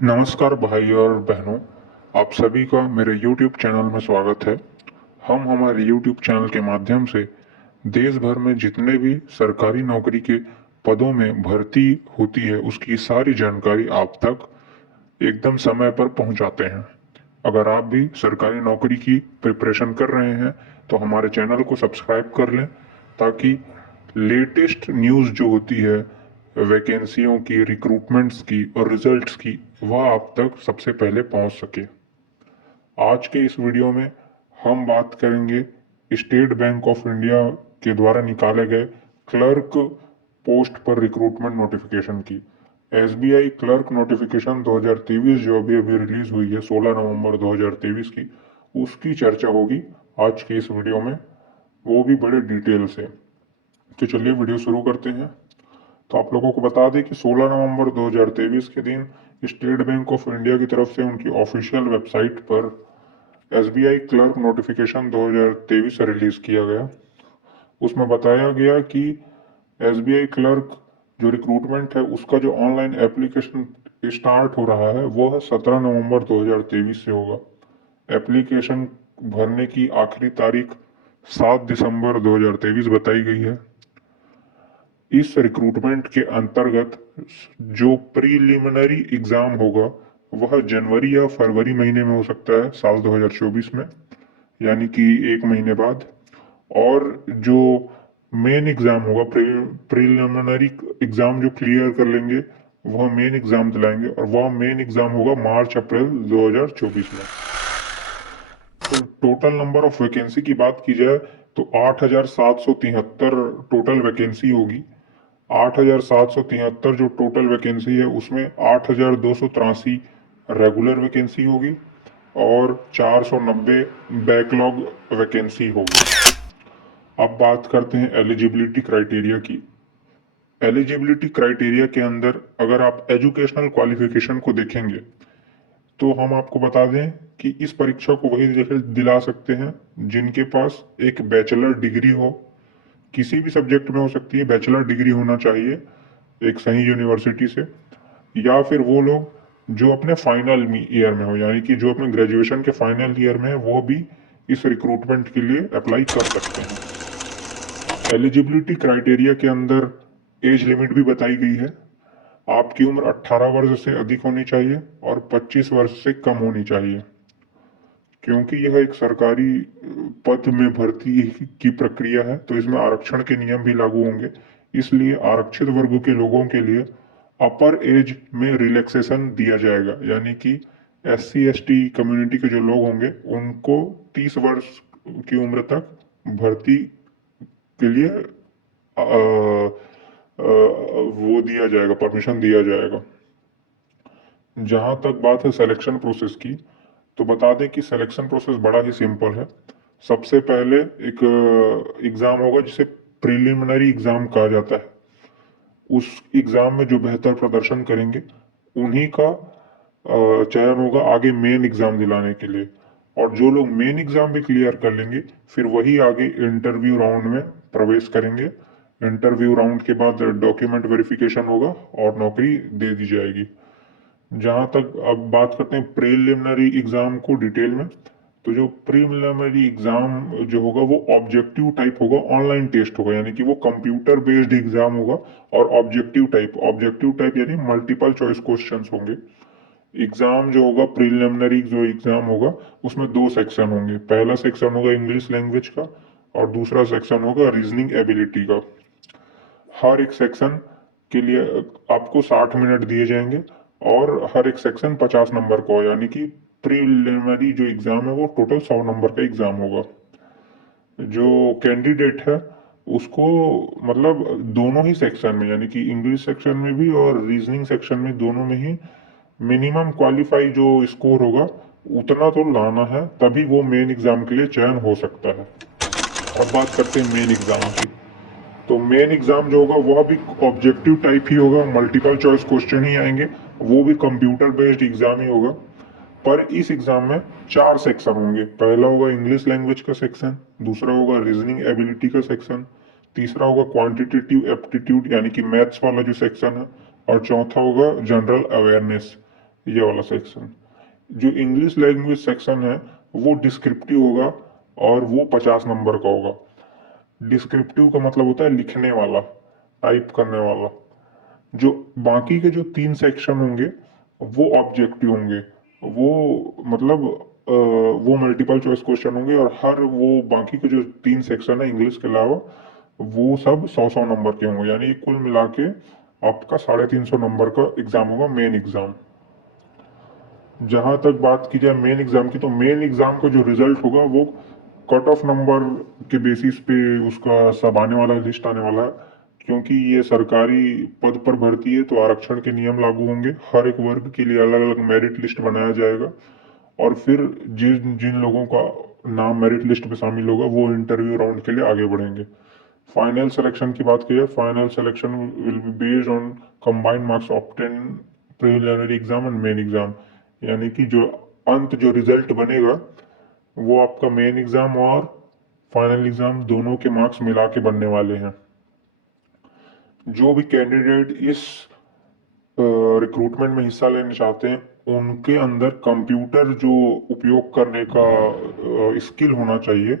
नमस्कार भाई और बहनों, आप सभी का मेरे YouTube चैनल में स्वागत है। हम हमारे YouTube चैनल के माध्यम से देश भर में जितने भी सरकारी नौकरी के पदों में भर्ती होती है उसकी सारी जानकारी आप तक एकदम समय पर पहुंचाते हैं। अगर आप भी सरकारी नौकरी की प्रिपरेशन कर रहे हैं तो हमारे चैनल को सब्सक्राइब कर लें ताकि लेटेस्ट न्यूज़ जो होती है वैकेंसियों की, रिक्रूटमेंट्स की और रिजल्ट्स की, वह आप तक सबसे पहले पहुंच सके। आज के इस वीडियो में हम बात करेंगे स्टेट बैंक ऑफ इंडिया के द्वारा निकाले गए क्लर्क पोस्ट पर रिक्रूटमेंट नोटिफिकेशन की। एसबीआई क्लर्क नोटिफिकेशन 2023 जो अभी अभी रिलीज हुई है 16 नवंबर 2023 की, उसकी चर्चा होगी आज के इस वीडियो में, वो भी बड़े डिटेल से। तो चलिए वीडियो शुरू करते हैं। तो आप लोगों को बता दें कि 16 नवंबर 2023 के दिन स्टेट बैंक ऑफ इंडिया की तरफ से उनकी ऑफिशियल वेबसाइट पर एसबीआई क्लर्क नोटिफिकेशन 2023 रिलीज किया गया। उसमें बताया गया कि एसबीआई क्लर्क जो रिक्रूटमेंट है उसका जो ऑनलाइन एप्लीकेशन स्टार्ट हो रहा है वह 17 नवंबर 2023 से होगा। एप्लीकेशन भरने की आखिरी तारीख 7 दिसंबर 2023 बताई गई है। इस रिक्रूटमेंट के अंतर्गत जो प्रीलिमिनरी एग्जाम होगा वह जनवरी या फरवरी महीने में हो सकता है साल 2024 में, यानी कि एक महीने बाद। और जो मेन एग्जाम होगा, प्रीलिमिनरी एग्जाम जो क्लियर कर लेंगे वह मेन एग्जाम दिलाएंगे, और वह मेन एग्जाम होगा मार्च अप्रैल 2024 में। तो टोटल नंबर ऑफ वैकेंसी की बात की जाए तो 8,773 टोटल वैकेंसी होगी। 8,773 जो टोटल वैकेंसी है उसमें 8,283 रेगुलर वैकेंसी होगी और 490 बैकलॉग वैकेंसी होगी। अब बात करते हैं एलिजिबिलिटी क्राइटेरिया की। एलिजिबिलिटी क्राइटेरिया के अंदर अगर आप एजुकेशनल क्वालिफिकेशन को देखेंगे तो हम आपको बता दें कि इस परीक्षा को वही दिला सकते हैं जिनके पास एक बैचलर डिग्री हो, किसी भी सब्जेक्ट में हो सकती है, बैचलर डिग्री होना चाहिए एक सही यूनिवर्सिटी से, या फिर वो लोग जो अपने फाइनल ईयर में हो, यानी कि जो अपने ग्रेजुएशन के फाइनल ईयर में है वो भी इस रिक्रूटमेंट के लिए अप्लाई कर सकते हैं। एलिजिबिलिटी क्राइटेरिया के अंदर एज लिमिट भी बताई गई है। आपकी उम्र 18 वर्ष से अधिक होनी चाहिए और 25 वर्ष से कम होनी चाहिए। क्योंकि यह एक सरकारी पद में भर्ती की प्रक्रिया है तो इसमें आरक्षण के नियम भी लागू होंगे, इसलिए आरक्षित वर्ग के लोगों के लिए अपर एज में रिलैक्सेशन दिया जाएगा, यानी कि SC ST कम्युनिटी के जो लोग होंगे उनको 30 वर्ष की उम्र तक भर्ती के लिए वो दिया जाएगा, परमिशन दिया जाएगा। जहां तक बात है सिलेक्शन प्रोसेस की, तो बता दें कि सिलेक्शन प्रोसेस बड़ा ही सिंपल है। सबसे पहले एक एग्जाम होगा जिसे प्रिलिमिनरी एग्जाम कहा जाता है। उस एग्जाम में जो बेहतर प्रदर्शन करेंगे उन्हीं का चयन होगा आगे मेन एग्जाम दिलाने के लिए, और जो लोग मेन एग्जाम भी क्लियर कर लेंगे फिर वही आगे इंटरव्यू राउंड में प्रवेश करेंगे। इंटरव्यू राउंड के बाद डॉक्यूमेंट वेरिफिकेशन होगा और नौकरी दे दी जाएगी। जहां तक अब बात करते हैं प्रीलिमिनरी एग्जाम को डिटेल में, तो जो प्रीलिमिनरी एग्जाम जो होगा वो ऑब्जेक्टिव टाइप होगा, ऑनलाइन टेस्ट होगा, यानी कि वो कंप्यूटर बेस्ड एग्जाम होगा। और ऑब्जेक्टिव टाइप यानी मल्टीपल चॉइस क्वेश्चंस होंगे। एग्जाम जो होगा प्रीलिमिनरी जो एग्जाम होगा उसमें दो सेक्शन होंगे। पहला सेक्शन होगा इंग्लिश लैंग्वेज का और दूसरा सेक्शन होगा रीजनिंग एबिलिटी का। हर एक सेक्शन के लिए आपको 60 मिनट दिए जाएंगे और हर एक सेक्शन 50 नंबर का हो, यानी कि प्रीलिमिनरी जो एग्जाम है वो टोटल 100 नंबर का एग्जाम होगा। जो कैंडिडेट है उसको मतलब दोनों ही सेक्शन में, यानी कि इंग्लिश सेक्शन में भी और रीजनिंग सेक्शन में, दोनों में ही मिनिमम क्वालिफाई जो स्कोर होगा उतना तो लाना है, तभी वो मेन एग्जाम के लिए चयन हो सकता है। अब बात करते हैं मेन एग्जाम की। तो मेन एग्जाम जो होगा वह भी ऑब्जेक्टिव टाइप ही होगा, मल्टीपल चॉइस क्वेश्चन ही आएंगे, वो भी कंप्यूटर बेस्ड एग्जाम ही होगा। पर इस एग्जाम में 4 सेक्शन होंगे। पहला होगा इंग्लिश लैंग्वेज का सेक्शन, दूसरा होगा रीजनिंग एबिलिटी का सेक्शन, तीसरा होगा क्वांटिटेटिव एप्टीट्यूड यानी कि मैथ्स वाला जो सेक्शन है, और चौथा होगा जनरल अवेयरनेस ये वाला सेक्शन। जो इंग्लिश लैंग्वेज सेक्शन है वो डिस्क्रिप्टिव होगा और वो 50 नंबर का होगा। डिस्क्रिप्टिव का मतलब होता है लिखने वाला, टाइप करने वाला। जो बाकी के जो 3 सेक्शन होंगे वो ऑब्जेक्टिव होंगे। वो मतलब वो मल्टीपल चॉइस क्वेश्चन होंगे और हर वो बाकी के जो 3 सेक्शन है इंग्लिश के अलावा वो सब 100-100 नंबर के होंगे, यानी कुल मिला के आपका 350 नंबर का एग्जाम होगा, मेन एग्जाम। जहां तक बात की जाए मेन एग्जाम की, तो मेन एग्जाम का जो रिजल्ट होगा वो कट ऑफ नंबर के बेसिस पे उसका सब आने वाला है, लिस्ट आने वाला है। क्योंकि ये सरकारी पद पर भर्ती है तो आरक्षण के नियम लागू होंगे, हर एक वर्ग के लिए अलग अलग मेरिट लिस्ट बनाया जाएगा और फिर जिन जिन लोगों का नाम मेरिट लिस्ट में शामिल होगा वो इंटरव्यू राउंड के लिए आगे बढ़ेंगे। फाइनल सिलेक्शन की बात की जाए, final selection will be based on combined marks obtain preliminary exam and main exam, यानी कि जो अंत जो रिजल्ट बनेगा वो आपका मेन एग्जाम और फाइनल एग्जाम दोनों के मार्क्स मिला के बनने वाले हैं। जो भी कैंडिडेट इस रिक्रूटमेंट में हिस्सा लेना चाहते हैं उनके अंदर कंप्यूटर जो उपयोग करने का स्किल होना चाहिए,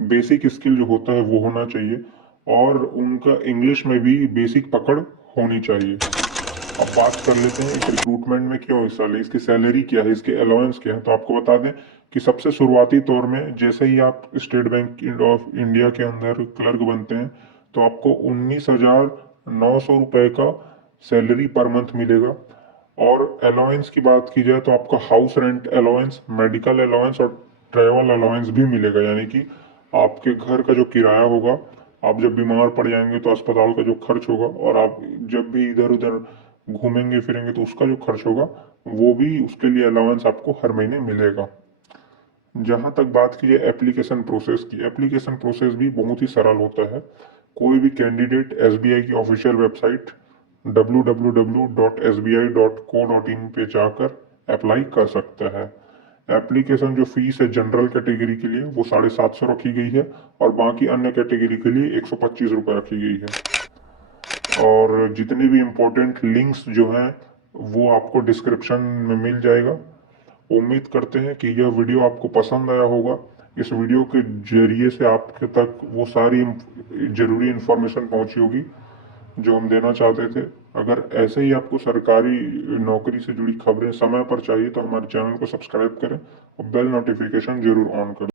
बेसिक स्किल जो होता है वो होना चाहिए और उनका इंग्लिश में भी बेसिक पकड़ होनी चाहिए। अब बात कर लेते हैं इस रिक्रूटमेंट में क्यों हिस्सा ले, इसकी सैलरी क्या है, इसके अलाउंस क्या है। तो आपको बता दें कि सबसे शुरुआती तौर में जैसे ही आप स्टेट बैंक ऑफ इंडिया के अंदर क्लर्क बनते हैं तो आपको 19,900 रुपए का सैलरी पर मंथ मिलेगा। और अलाउंस की बात की जाए तो आपका house rent allowance, medical allowance और ट्रैवल अलाउंस भी मिलेगा, यानी कि आपके घर का जो किराया होगा, आप जब बीमार पड़ जाएंगे तो अस्पताल का जो खर्च होगा और आप जब भी इधर उधर घूमेंगे फिरेंगे तो उसका जो खर्च होगा वो भी, उसके लिए अलाउंस आपको हर महीने मिलेगा। जहां तक बात की जाए एप्लीकेशन प्रोसेस की, एप्लीकेशन प्रोसेस भी बहुत ही सरल होता है। कोई भी कैंडिडेट एसबीआई की ऑफिशियल वेबसाइट www.sbi.co.in पे जाकर अप्लाई कर सकता है। एप्लीकेशन जो फीस है जनरल कैटेगरी के लिए वो 750 रखी गई है और बाकी अन्य कैटेगरी के लिए 125 रुपये रखी गई है। और जितने भी इम्पोर्टेंट लिंक्स जो हैं वो आपको डिस्क्रिप्शन में मिल जाएगा। उम्मीद करते हैं कि यह वीडियो आपको पसंद आया होगा। इस वीडियो के जरिए से आपके तक वो सारी जरूरी इंफॉर्मेशन पहुंची होगी जो हम देना चाहते थे। अगर ऐसे ही आपको सरकारी नौकरी से जुड़ी खबरें समय पर चाहिए तो हमारे चैनल को सब्सक्राइब करें और बेल नोटिफिकेशन जरूर ऑन करें।